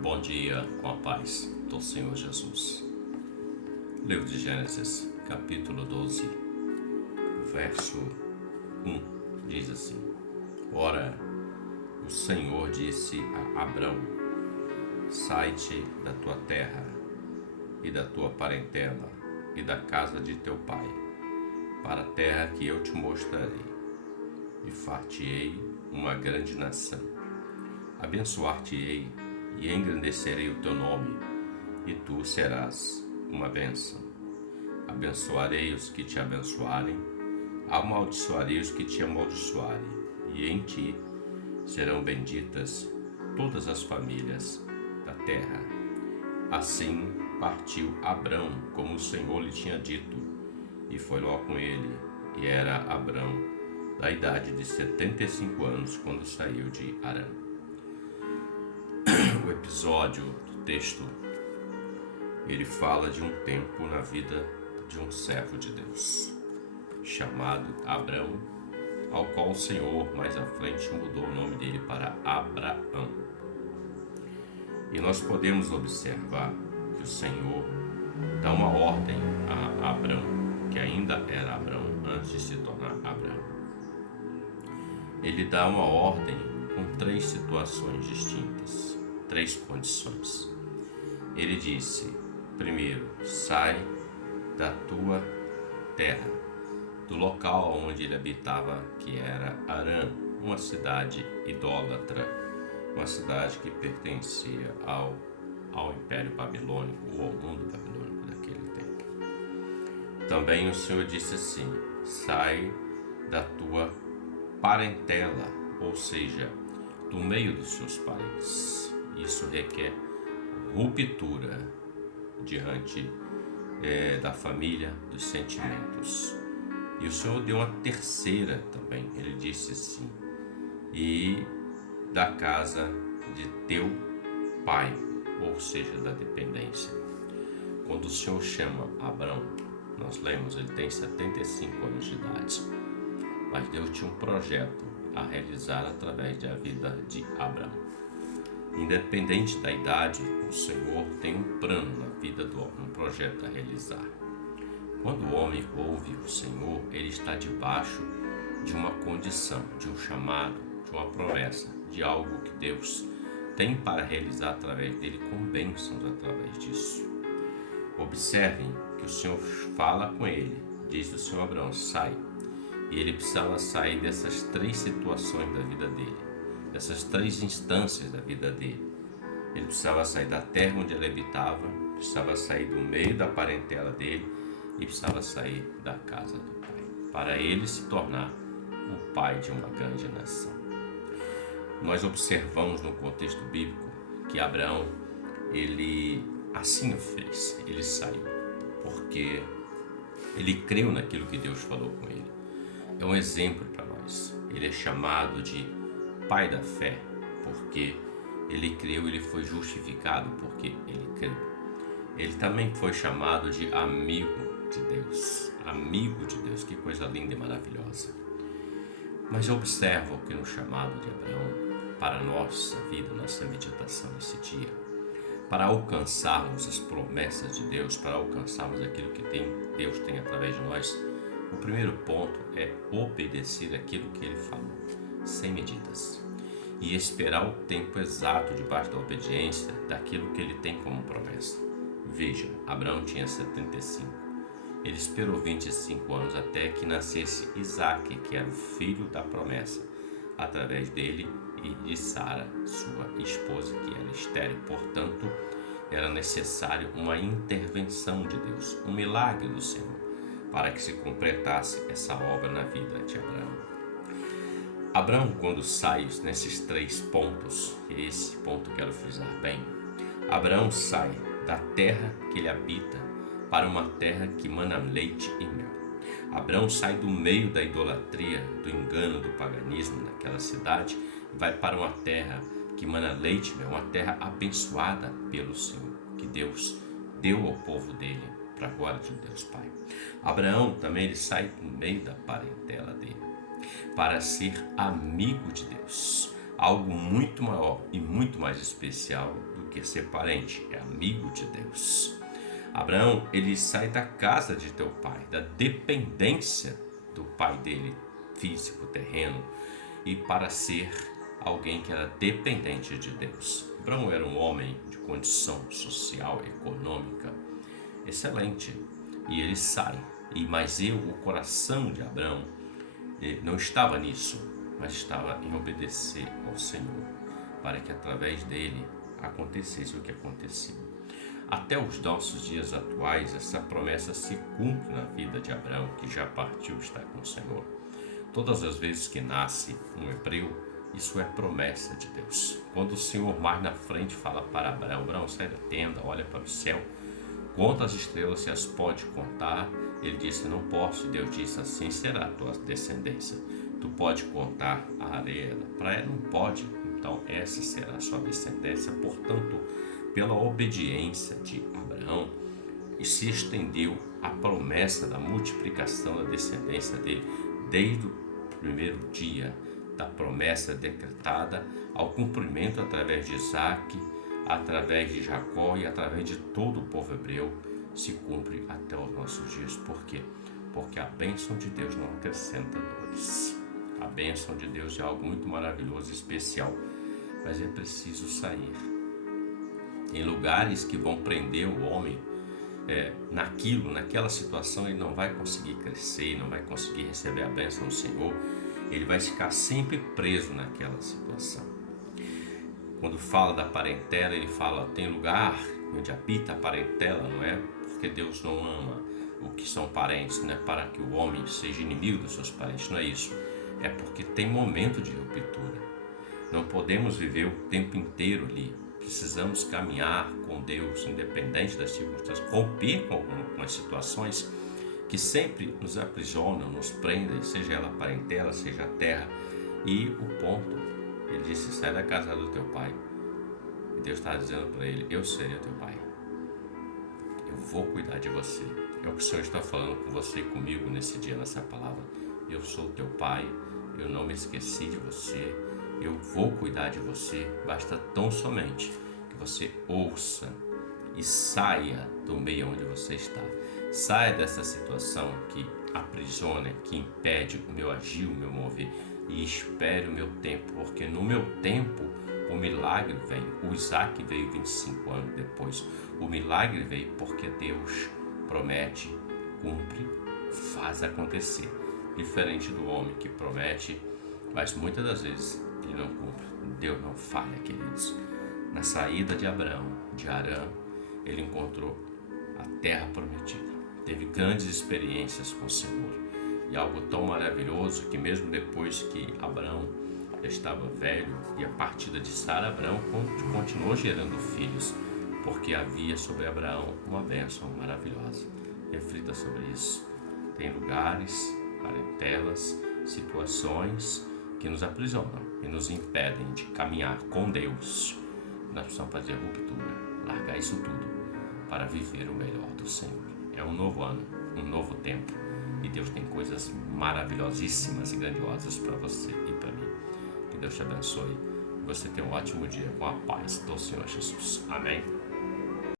Bom dia, com a paz do Senhor Jesus. Livro de Gênesis, capítulo 12, verso 1, diz assim: Ora, o Senhor disse a Abrão: Sai-te da tua terra e da tua parentela e da casa de teu pai, para a terra que eu te mostrarei, e far-te-ei uma grande nação. Abençoar-te-ei e engrandecerei o teu nome, e tu serás uma bênção. Abençoarei os que te abençoarem, amaldiçoarei os que te amaldiçoarem, e em ti serão benditas todas as famílias da terra. Assim partiu Abrão, como o Senhor lhe tinha dito, e foi Ló com ele, e era Abrão da idade de 75 anos quando saiu de Harã. O episódio do texto, ele fala de um tempo na vida de um servo de Deus, chamado Abrão, ao qual o Senhor mais à frente mudou o nome dele para Abraão. E nós podemos observar que o Senhor dá uma ordem a Abrão, que ainda era Abrão antes de se tornar Abraão. Ele dá uma ordem com três situações distintas, três condições. Ele disse: primeiro, sai da tua terra, do local onde ele habitava, que era Harã, uma cidade idólatra, uma cidade que pertencia ao Império Babilônico ou ao mundo babilônico daquele tempo. Também o Senhor disse assim: sai da tua parentela, ou seja, do meio dos seus parentes. Isso requer ruptura diante da família, dos sentimentos. E o Senhor deu uma terceira também. Ele disse assim: e da casa de teu pai, ou seja, da dependência. Quando o Senhor chama Abrão, nós lemos, ele tem 75 anos de idade, mas Deus tinha um projeto a realizar através da vida de Abrão. Independente da idade, o Senhor tem um plano na vida do homem, um projeto a realizar. Quando o homem ouve o Senhor, ele está debaixo de uma condição, de um chamado, de uma promessa, de algo que Deus tem para realizar através dele, com bênçãos através disso. Observem que o Senhor fala com ele, diz o Senhor: Abraão, sai. E ele precisava sair dessas três situações da vida dele, dessas três instâncias da vida dele. Ele precisava sair da terra onde ele habitava, precisava sair do meio da parentela dele e precisava sair da casa do pai, para ele se tornar o pai de uma grande nação. Nós observamos no contexto bíblico que Abraão, ele assim o fez, ele saiu, porque ele creu naquilo que Deus falou com ele. É um exemplo para nós. Ele é chamado de pai da fé, porque ele creu, ele foi justificado porque ele creu. Ele também foi chamado de amigo de Deus. Amigo de Deus, que coisa linda e maravilhosa. Mas eu observo que no chamado de Abraão, para a nossa vida, nossa meditação nesse dia, para alcançarmos as promessas de Deus, para alcançarmos aquilo que Deus tem através de nós, o primeiro ponto é obedecer aquilo que ele falou, sem medidas, e esperar o tempo exato debaixo da obediência daquilo que ele tem como promessa. Veja, Abraão tinha 75. Ele esperou 25 anos até que nascesse Isaque, que era o filho da promessa, através dele e de Sara, sua esposa, que era estéril. Portanto, era necessário uma intervenção de Deus, um milagre do Senhor, para que se completasse essa obra na vida de Abraão. Abraão, quando sai nesses três pontos, e esse ponto quero frisar bem, Abraão sai da terra que ele habita para uma terra que mana leite e mel. Abraão sai do meio da idolatria, do engano, do paganismo naquela cidade, e vai para uma terra que mana leite e mel, uma terra abençoada pelo Senhor, que Deus deu ao povo dele, para a glória de Deus Pai. Abraão também, ele sai do meio da parentela dele para ser amigo de Deus, algo muito maior e muito mais especial do que que ser parente, é amigo de Deus. Abraão, ele sai da casa de teu pai, da dependência do pai dele, físico, terreno, e para ser alguém que era dependente de Deus. Abraão era um homem de condição social, econômica excelente, e ele sai. Mas o coração de Abraão não estava nisso, mas estava em obedecer ao Senhor, para que através dele acontecesse o que aconteceu. Até os nossos dias atuais, essa promessa se cumpre na vida de Abraão, que já partiu estar com o Senhor. Todas as vezes que nasce um hebreu, isso é promessa de Deus. Quando o Senhor mais na frente fala para Abraão: Abraão, sai da tenda, olha para o céu, conta as estrelas, se as pode contar. Ele disse: não posso. Deus disse: assim será a tua descendência. Tu pode contar a areia da praia? Não pode. Então essa será a sua descendência. Portanto, pela obediência de Abraão, e se estendeu a promessa da multiplicação da descendência dele, desde o primeiro dia da promessa decretada ao cumprimento através de Isaac, através de Jacó e através de todo o povo hebreu, se cumpre até os nossos dias. Por quê? Porque a bênção de Deus não acrescenta dores. A bênção de Deus é algo muito maravilhoso e especial, mas é preciso sair. Em lugares que vão prender o homem naquela situação, ele não vai conseguir crescer, não vai conseguir receber a bênção do Senhor, ele vai ficar sempre preso naquela situação. Quando fala da parentela, ele fala: tem lugar onde habita a parentela, não é? Porque Deus não ama o que são parentes, não é para que o homem seja inimigo dos seus parentes, não é isso. É porque tem momento de ruptura. Não podemos viver o tempo inteiro ali. Precisamos caminhar com Deus, independente das circunstâncias, romper com algumas situações que sempre nos aprisionam, nos prendem, seja ela a parentela, seja a terra. E o ponto, ele disse: sai da casa do teu pai. E Deus está dizendo para ele: eu serei o teu pai. Eu vou cuidar de você. É o que o Senhor está falando com você e comigo nesse dia, nessa palavra. Eu sou o teu pai, eu não me esqueci de você, eu vou cuidar de você. Basta tão somente que você ouça e saia do meio onde você está. Saia dessa situação que aprisiona, que impede o meu agir, o meu mover, e espere o meu tempo, porque no meu tempo o milagre vem. O Isaac veio 25 anos depois. O milagre veio porque Deus promete, cumpre, faz acontecer. Diferente do homem que promete, mas muitas das vezes ele não cumpre. Deus não falha, queridos. Na saída de Abraão, de Harã, ele encontrou a terra prometida. Teve grandes experiências com o Senhor. E algo tão maravilhoso que mesmo depois que Abraão já estava velho e a partida de Sara, Abraão continuou gerando filhos, porque havia sobre Abraão uma bênção maravilhosa. Reflita sobre isso. Tem lugares, parentelas, situações que nos aprisionam e nos impedem de caminhar com Deus. Nós precisamos fazer ruptura, largar isso tudo para viver o melhor do Senhor. É um novo ano, um novo tempo, e Deus tem coisas maravilhosíssimas e grandiosas para você e para mim. Que Deus te abençoe e você tenha um ótimo dia com a paz do Senhor Jesus. Amém.